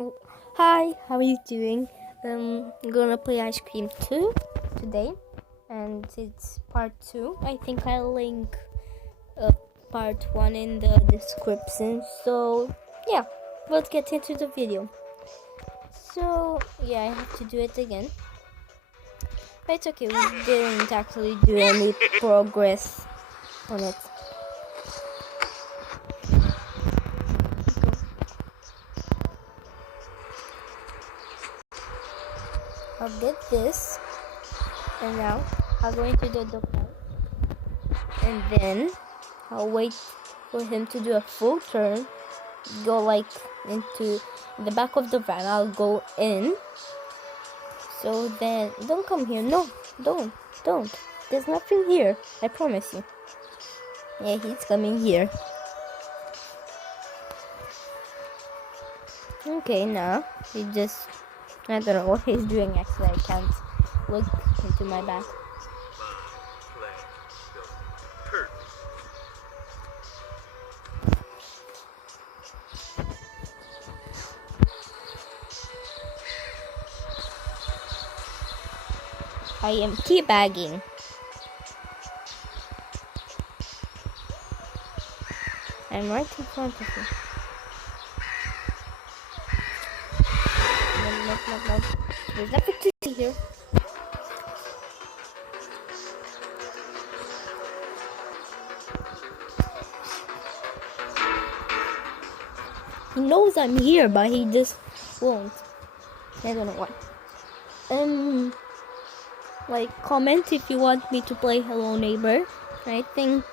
Oh, hi, how are you doing? I'm gonna play Ice Cream 2 today, and it's part 2. I think I'll link part 1 in the description. So, yeah, let's get into the video. So, yeah, I have to do it again. But it's okay, we didn't actually do any progress on it. I'll get this, and now I'll go into the door, and then I'll wait for him to do a full turn, go like into the back of the van. I'll go in. So then, don't come here. No, don't. There's nothing here. I promise you. Yeah, he's coming here. Okay, now he just, I don't know what he's doing actually. I can't look into my back. I am teabagging. I'm right in front of you. No. There's nothing to see here. He knows I'm here, but he just won't. I don't know why. Like, comment if you want me to play Hello Neighbor. I think,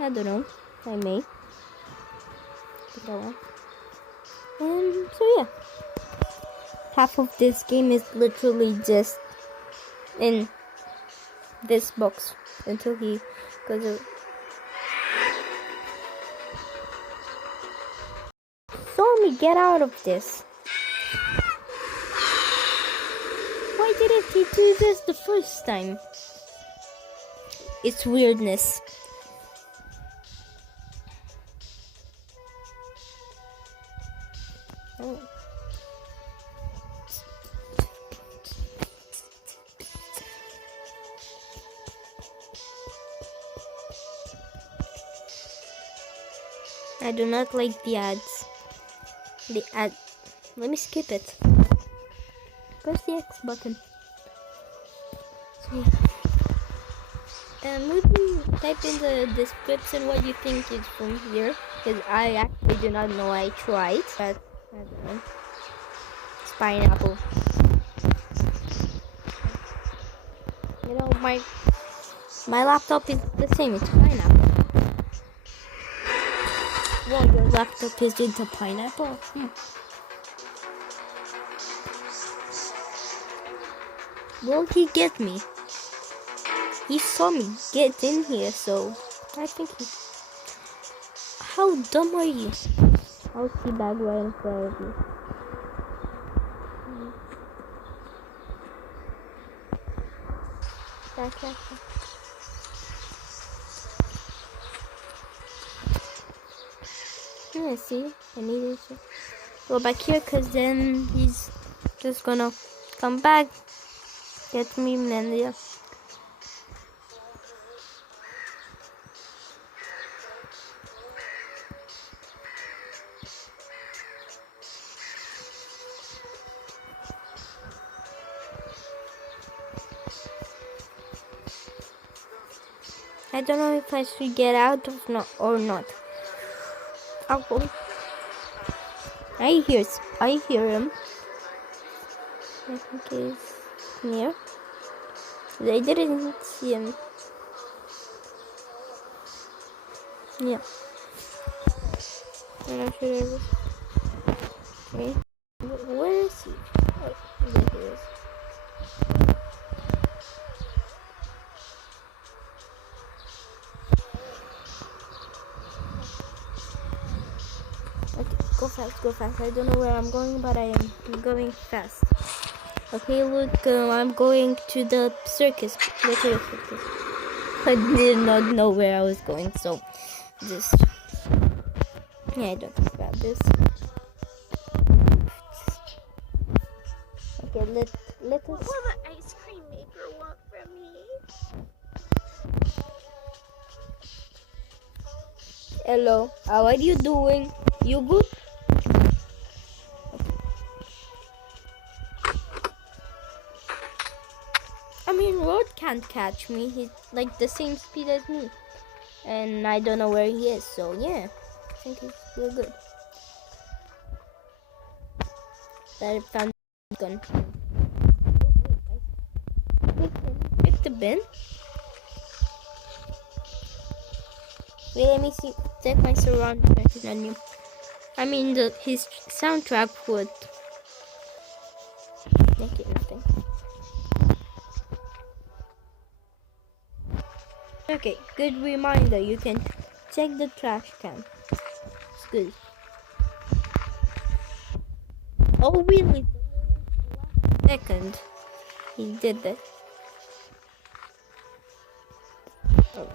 I don't know, I may. So yeah. Half of this game is literally just in this box until he goes out. Saw me get out of this. Why didn't he do this the first time? It's weirdness. Oh. I do not like the ads. Let me skip it. Press the X button. So yeah. And maybe type in the description what you think is from here, because I actually do not know. I tried, but I don't know. It's pineapple. You know, my laptop is the same. It's pineapple. Well, your laptop is into pineapple. Will he get me? He saw me get in here, so I think he... How dumb are you? I'll teabag right in front of you. Back. Yeah, see? I needed to go back here, because then he's just gonna come back, get me, and then yeah. I don't know if I should get out or not. I'll go. I hear him. I think he's near. They didn't see him. Yeah. I'm not sure there was. Okay. Where is he? Oh, there he is. Go fast. I don't know where I'm going, but I am going fast. Okay, look, I'm going to the circus. I did not know where I was going, so just... Yeah, I don't know about this. let us. What will the ice cream maker want from me? Hello, how are you doing? You good? I mean, Rod can't catch me. He's like the same speed as me. And I don't know where he is, so yeah. I think we're good. That I found the gun. Pick the bin. Wait, let me see. Check my surroundings on you. I mean, his soundtrack would make it nothing. Okay, good reminder. You can check the trash can. It's good. Oh, really? Second, he did that. Oh,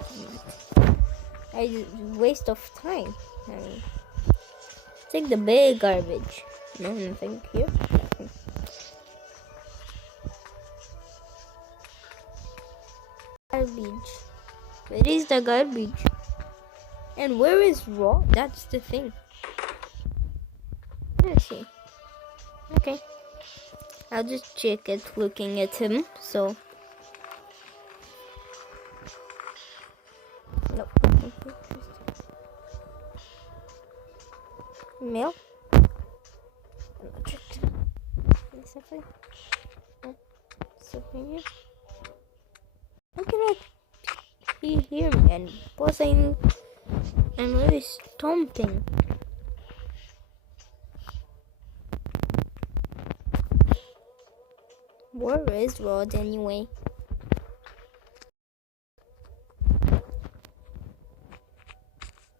waste of time. I mean, take the big garbage. No, nothing here. Nothing. Garbage. Where is the garbage? And where is Rod? That's the thing. Let's see. Okay. I'll just check it looking at him. So. Nope. Mail. Something. Something here. How can he hear me? And plus I'm really stomping. Where is Rod anyway?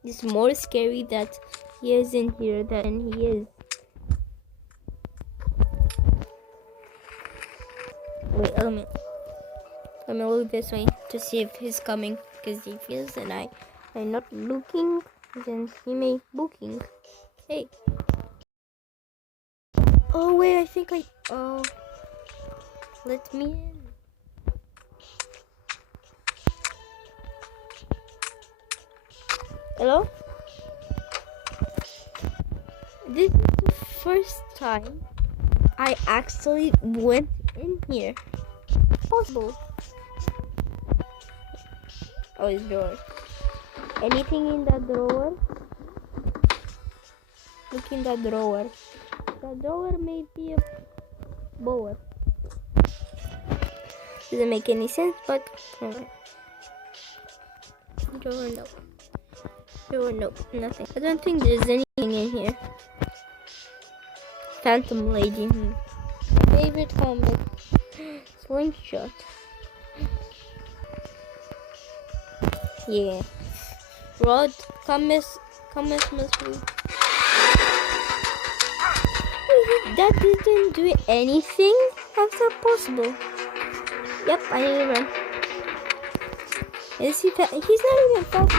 It's more scary that he is in here than he is. Wait, let me look this way to see if he's coming. Because if he is and I'm not looking, then he may booking. Hey. Oh wait, I think let me in. Hello? This is the first time I actually went in here. Possible. Oh, his drawer. Anything in that drawer? Look in that drawer. That drawer may be a bower. Doesn't make any sense, but alright. Drawer, no. Drawer, no. Nothing. I don't think there's anything in here. Phantom Lady. Favorite comic. Slingshot. Yeah. Rod, come miss me. That didn't do anything? How's that possible? Yep, I need to run. Is he fast? He's not even fast.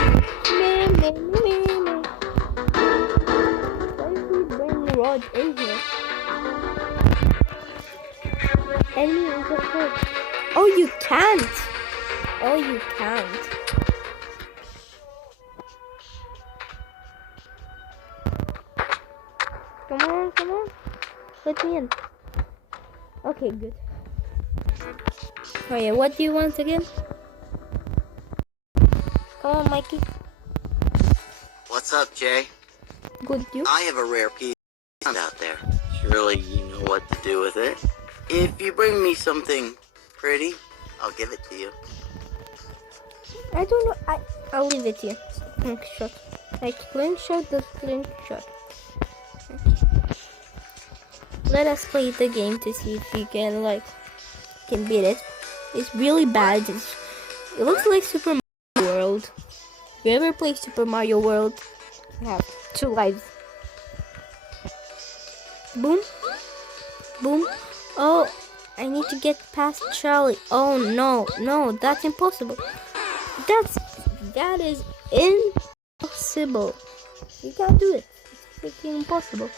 Why did we bring Rod in here? Enemy is a foot. Oh, you can't. Oh, you can't. Come on. Let me in. Okay, good. Oh yeah, what do you want again? Come on, Mikey. What's up, Jay? Good, you? I have a rare piece out there. Surely you know what to do with it. If you bring me something pretty, I'll give it to you. I don't know. I'll leave it here. Slingshot. Like slingshot the slingshot. Let us play the game to see if we can beat it. It's really bad. It looks like Super Mario World. If you ever play Super Mario World, you have 2 lives. Boom. Boom. Oh, I need to get past Charlie. Oh no, that's impossible. That is impossible. You can't do it. It's freaking impossible.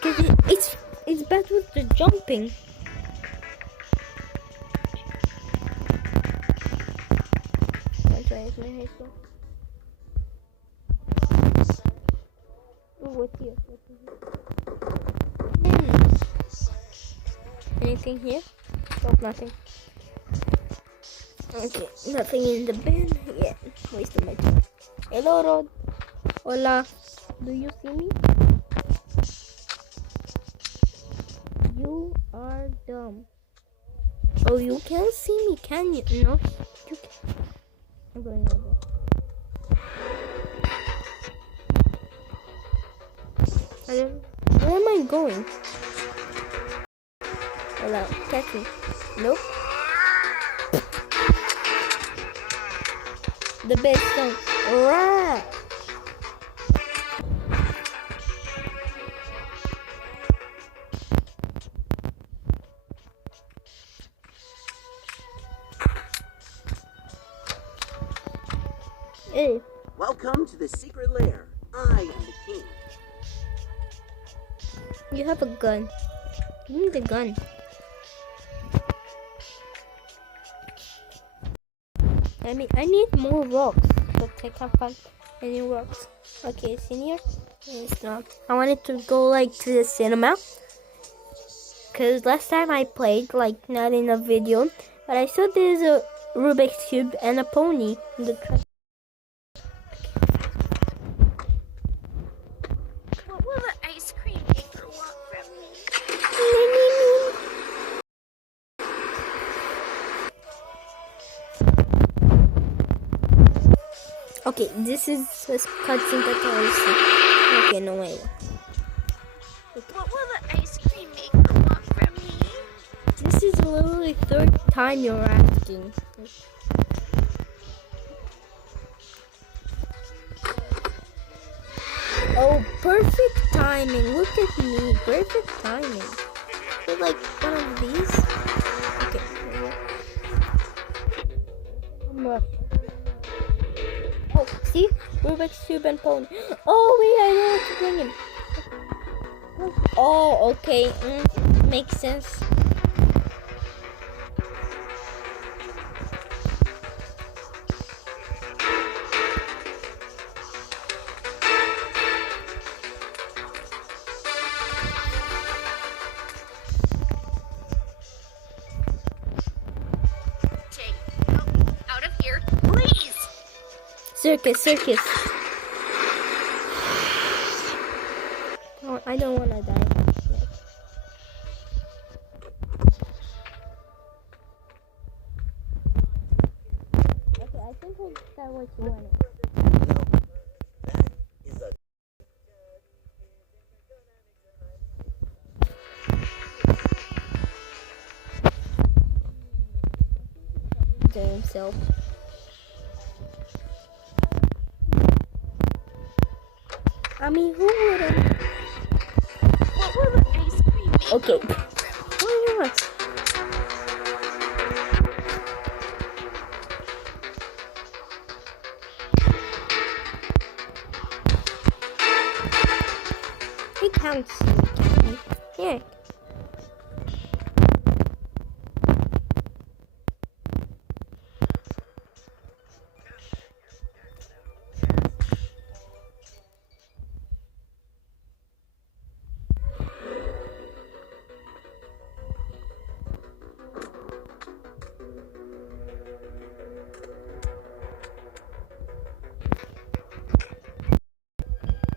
Cause It's bad with the jumping. I'll try it, my high school. Oh, what's here? Anything here? Nope, nothing. Okay, nothing in the bin. Yeah, wasting my time. Hello, Rod. Hola. Do you see me? You are dumb. Oh, you can't see me, can you? No, you can. I'm going over. Where am I going? Hello, catch me. Nope. The best song. Rah! Hey. Welcome to the secret lair. I am the king. You have a gun. Give me the gun. I need more rocks, but I can't find any rocks. Okay, it's in here. It's not. I wanted to go like to the cinema, cause last time I played, like not in a video, but I saw there's a Rubik's cube and a pony in the track. What will the ice cream maker want from me? Okay, this is a cutscene that I see. Okay, no way. What will the ice cream maker want from me? This is literally third time you're asking. Oh, perfect timing. Look at me. Perfect timing. Is it like one of these? Okay. Oh, see? Rubik's Cube and Pony. Oh, wait, I know what to bring him. Oh, okay. Makes sense. Jay, out of here, please! Circus. Oh, I don't want to die. Yet. Okay, I think I got what you wanted. That is a To himself. I mean, who wouldn't? What will the ice cream maker Okay. want from me? Why not? He counts. Here.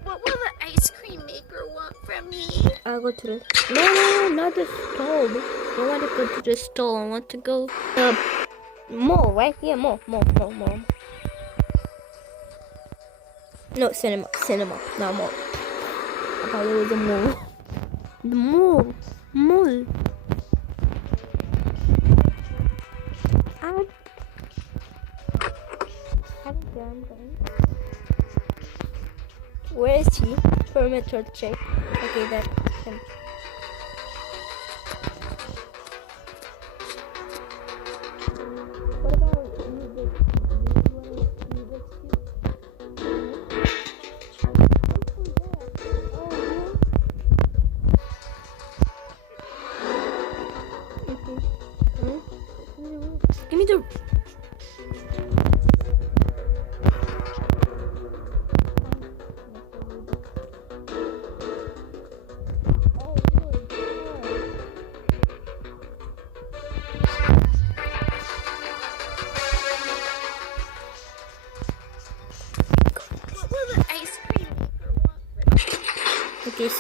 What will the ice cream maker want from me? I'll go to the... No, not the stall. I don't want to go to the stall. I want to go... mall, right? Yeah, mall. No, cinema, not mall. I thought it was a mall. The mall. Where is he? Perimeter check. Okay, that's him. What about Rubik's?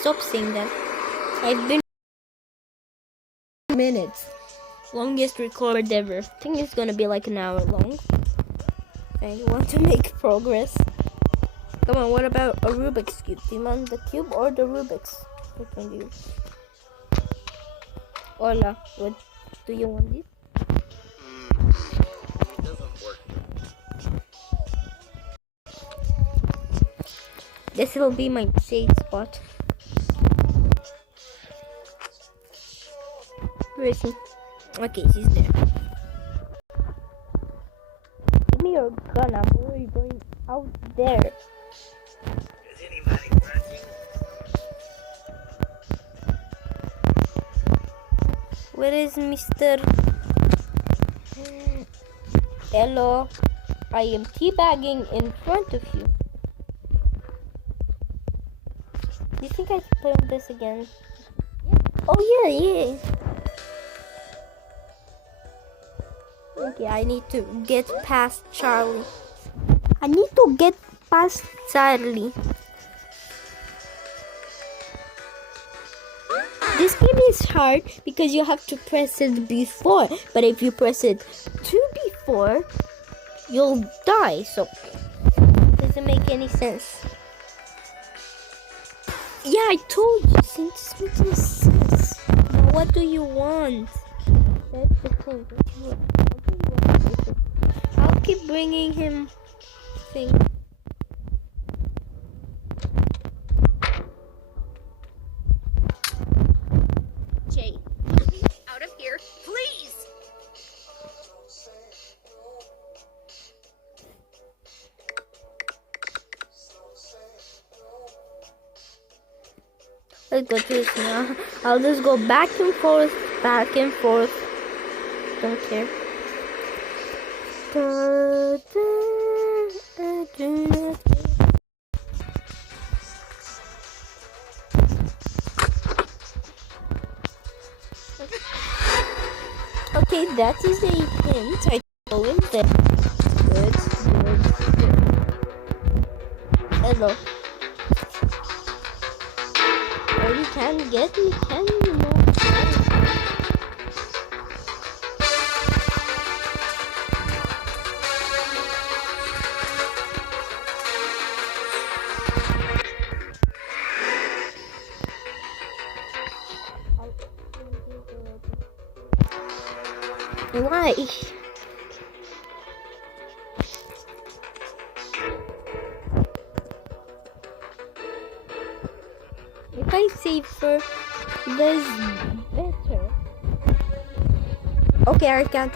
stop saying that. I've been minutes. Longest record ever. I think it's gonna be like an hour long. I want to make progress. Come on, what about a Rubik's Cube? Do you want the cube or the Rubik's? What can you? Hola, what do you want this? It doesn't work. This will be my shade spot. Where is he? Okay, he's there. Give me your gun, I'm already going out there. Is anybody watching? Where is Mr. Hello? I am teabagging in front of you. Do you think I should play on this again? Oh yeah. Okay, I need to get past Charlie. This game is hard because you have to press it before, but if you press it before, you'll die. So doesn't make any sense. Yeah, I told you, since it makes sense. Now what do you want? That's the thing. I'll keep bringing him things. Jay, get me out of here, please! Let's go to this now. I'll just go back and forth. Don't care. Okay, that is a hint. I told him that. Good. Hello. Oh, you can't get me, can you? No. Why? If I save for this better. Okay, I can't.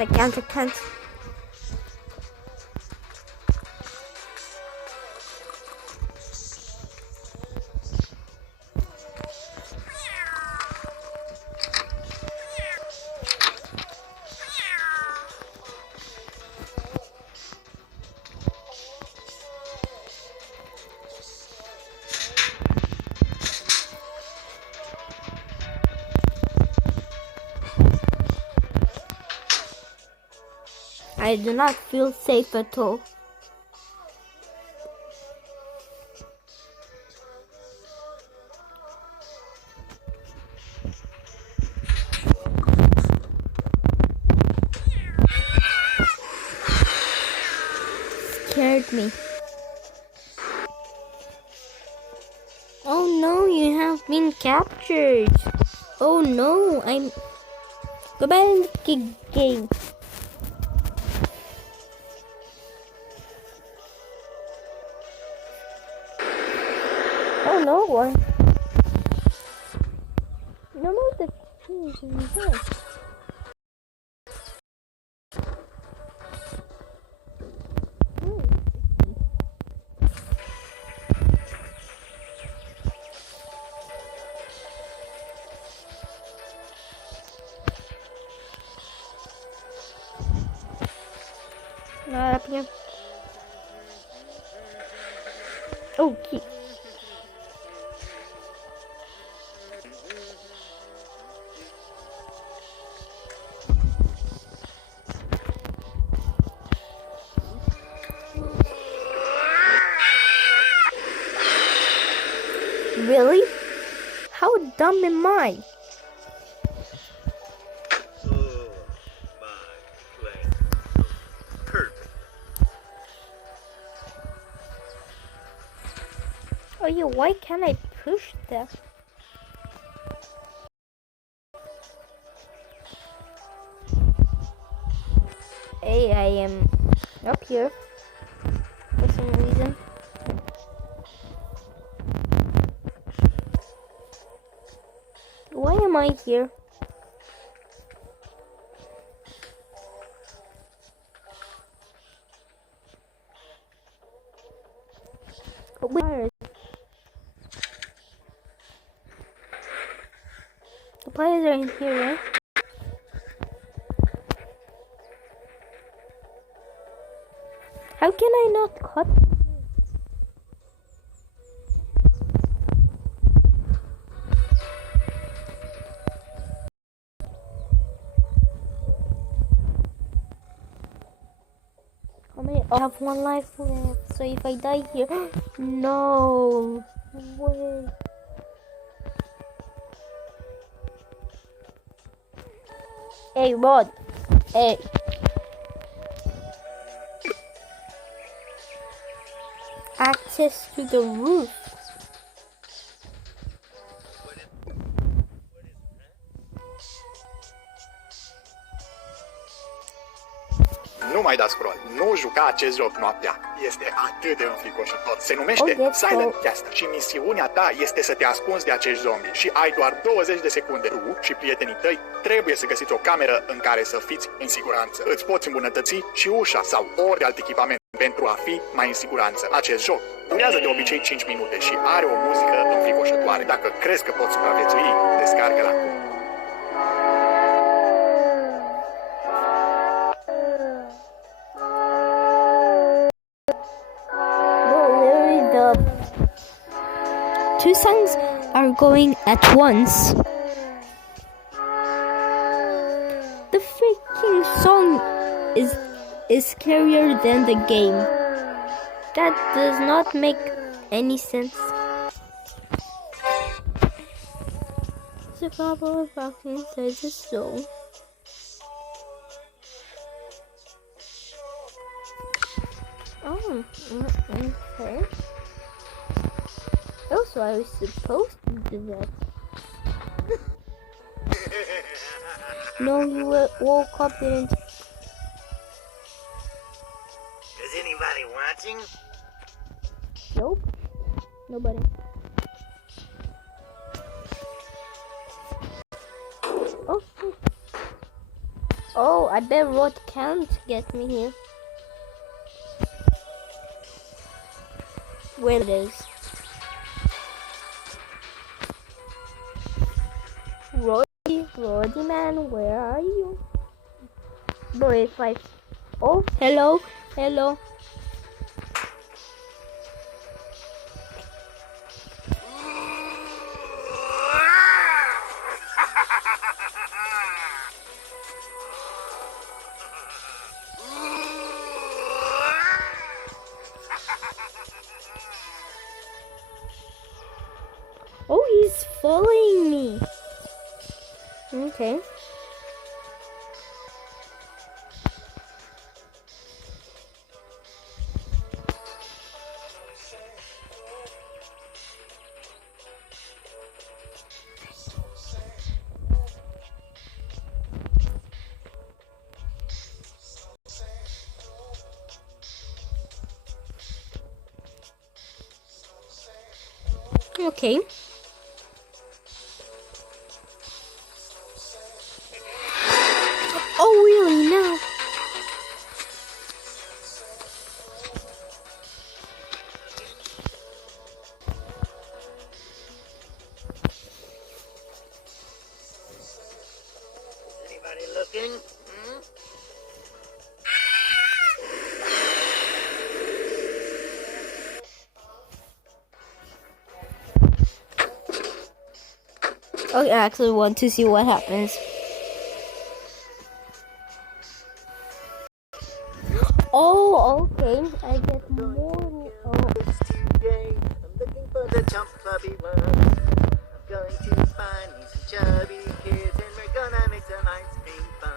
I do not feel safe at all. Scared me. Oh no, you have been captured. Oh no, go back in the game. Oh, no one. No more the things in here. Not up here. Okay. Really? How dumb am I? Oh, my plan. Perfect. Oh yeah, why can't I push that? Hey, I am up here for some reason. Why am I here? Oh, where? The players are in here, right? How can I not cut? How many? I have one life left. So if I die here, no way. Hey, Rod. Hey. Access to the roof. Nu mai da scroll. Nu juca acest joc noaptea. Este atât de înfricoșător. Se numește Silent Caster și misiunea ta este să te ascunzi de acești zombi și ai doar 20 de secunde. Tu și prietenii tăi trebuie să găsiți o cameră în care să fiți în siguranță. Îți poți îmbunătăți și ușa sau ori alt echipament pentru a fi mai în siguranță. Acest joc durează de obicei 5 minute și are o muzică înfricoșătoare. Dacă crezi că poți supraviețui, descarcă-l acum. Two songs are going at once. The freaking song is scarier than the game. That does not make any sense. The bubble of rock inside the soul. Oh, okay. Also, I was supposed to do that. No, you woke up, didn't. Is anybody watching? Nope. Nobody. Oh. Oh, I bet Rod can't get me here. Where it is. Roddy man, where are you? Boy, if I... Oh, hello, hello. Oh, he's following me. Okay. Okay. Oh, really? Now? Anybody looking? Okay, I actually want to see what happens. Oh, okay. I get more. Oh. It's today. I'm looking for the chump puppy one. Going to find me some chubby kids and we're gonna make some ice cream fun.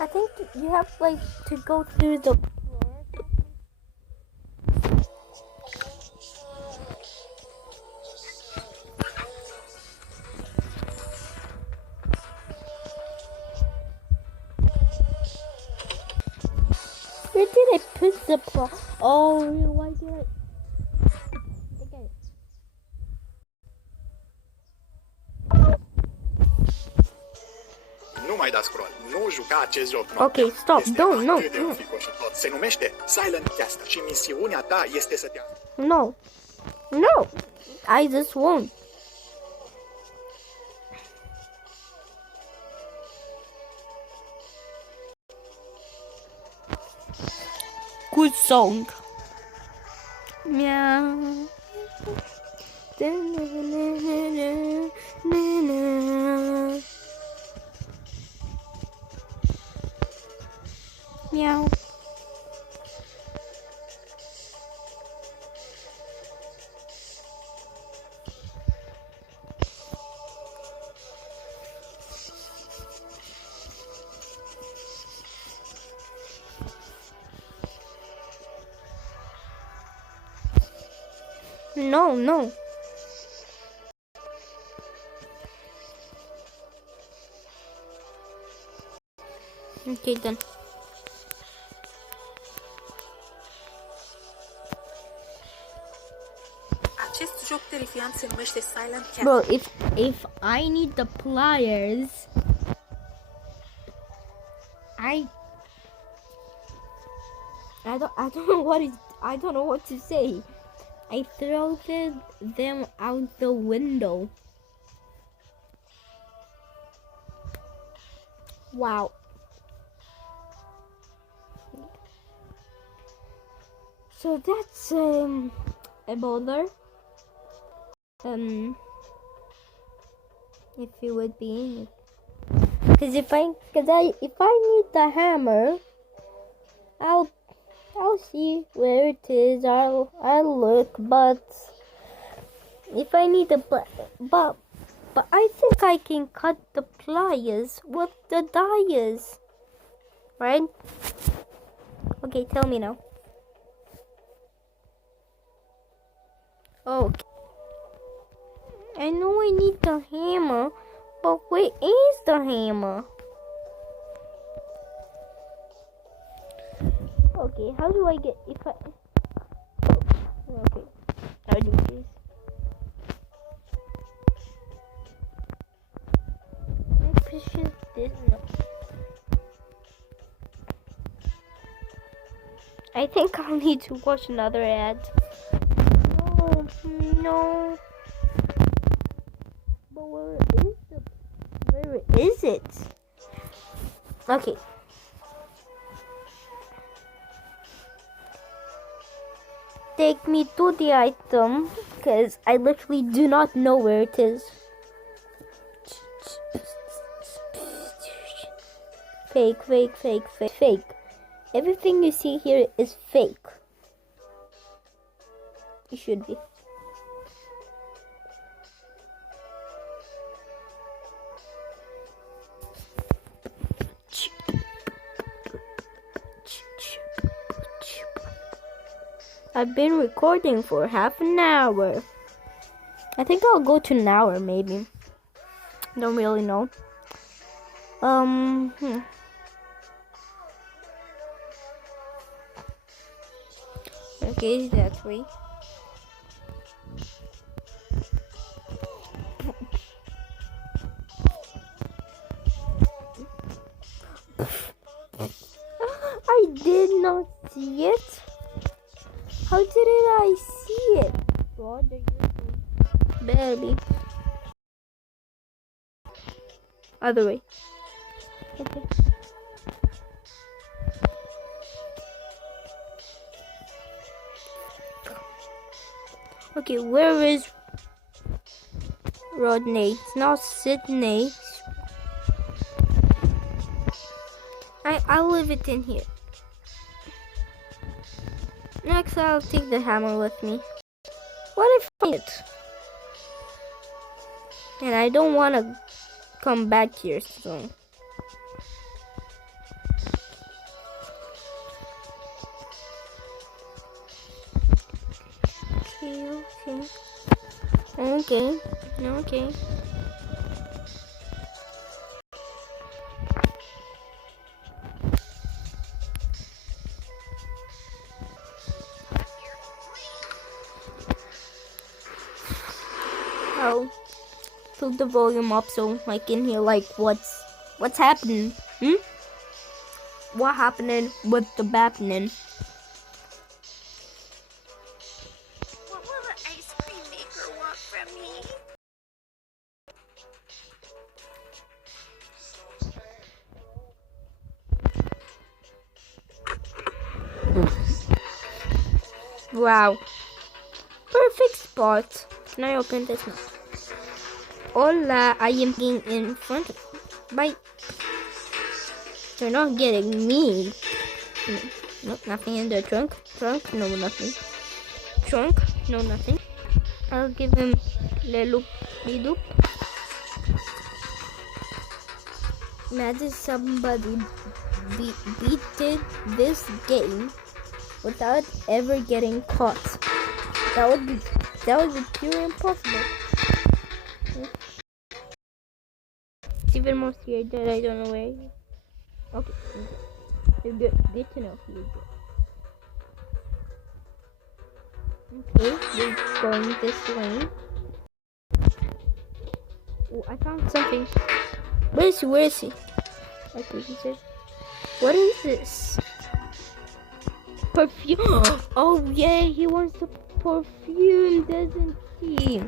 I think you have like to go through the floor. Where did I put the plot? Oh, why did I? Okay. Nu mai da scroll. Nu juca acest joc noaptea. Okay, stop. Este Don't, no, atât de no. înfricoș tot. Se numește Silent Cast și misiunea ta este să te... No. No. I just won't. Good song. Meow. Meow. No, no. Okay, then. Acest joc terifiant se numește Silent Cat. Bro, if I need the pliers, I don't know what to say. I throw them out the window. Wow. So that's a bother. If you would be, because if I need the hammer, I'll see where it is. I'll look, but if I need but I think I can cut the pliers with the pliers, right? Okay, tell me now. Okay. I know I need the hammer, but where is the hammer? Okay, how do I get if I? Oh, okay, I'll do this. Can I push this? No. I think I'll need to watch another ad. No. But where is it? Okay. Take me to the item, because I literally do not know where it is. Fake, fake, fake, fake, fake. Everything you see here is fake. It should be. I've been recording for half an hour. I think I'll go to an hour maybe. Don't really know. Okay, that way. I did not see it. How did I see it? Barely. Other way. Okay. Okay, where is Rodney? It's not Sydney. I'll leave it in here. Next, I'll take the hammer with me. What if I find it? And I don't want to come back here soon. Okay. I'll put the volume up so I can hear like what's happening. What happening with the Batman? What will the ice cream maker want from me? Wow. Perfect spot. Can I open this now? Hola, I am getting in front of you. Bye. You're not getting me. Nope, nothing in the trunk. Trunk, no, nothing. Trunk, no, nothing. I'll give him le loop, le loop. Imagine somebody beated this game without ever getting caught. That would be pure impossible. It's even more scared that I don't know where he is. Okay. Good to know he is there. Okay, we're going this way. Oh, I found something. Where is he? Okay, he said. What is this? Perfume. Oh yeah, he wants the perfume, doesn't he?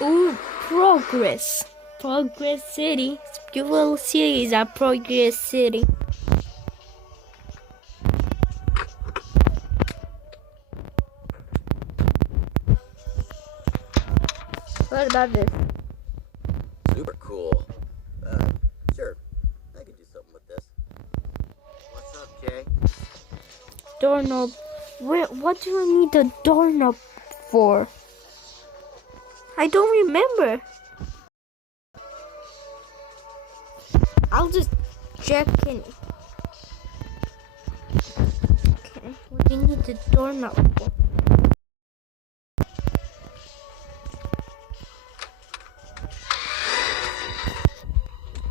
Ooh, Progress. Progress City. It's a beautiful city at Progress City. What about this? Super cool. Sure. I could do something with this. What's up, Jay? Doorknob. What do I need a doorknob for? I don't remember. I'll just check in. Okay, what do you need the doorknob for?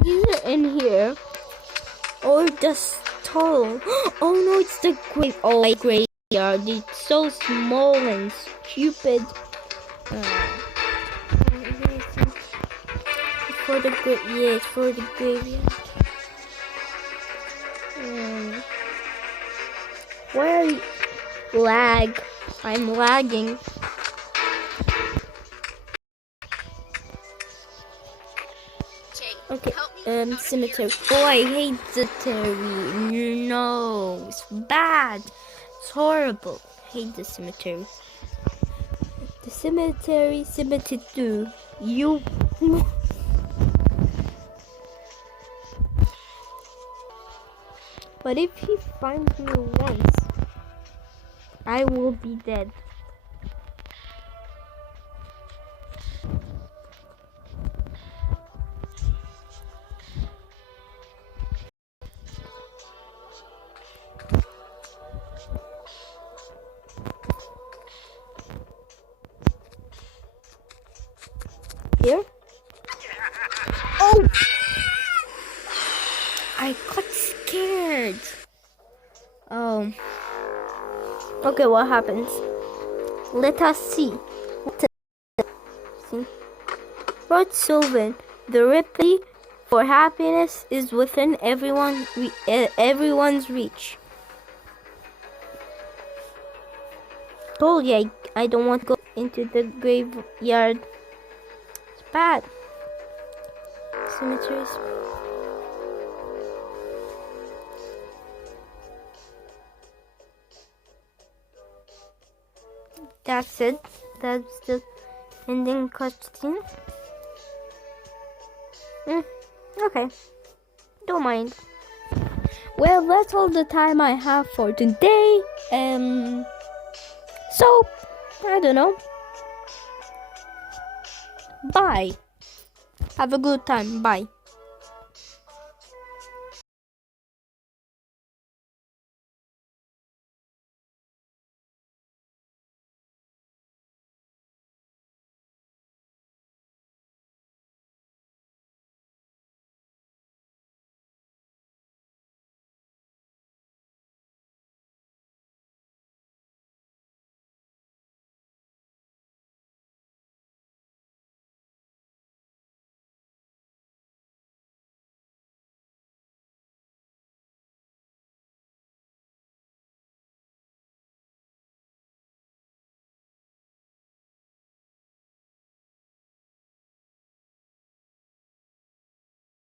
Either in here or the stall. Oh no, it's the graveyard. It's so small and stupid. For the it's for the graveyard. Why are you lag? I'm lagging. Okay, cemetery. Oh, I hate cemetery. No, it's bad. It's horrible. I hate the cemetery. The cemetery 2. You. But if he finds me once, I will be dead. Here? Oh! I got scared. Oh. Okay, what happens? Let us see. Rod Sylvan, the Ripley For happiness is within everyone's reach. Told you I don't want to go into the graveyard. It's bad. Cemeteries. That's it. That's the ending cutscene. Okay. Don't mind. Well, that's all the time I have for today. So, I don't know. Bye. Have a good time. Bye.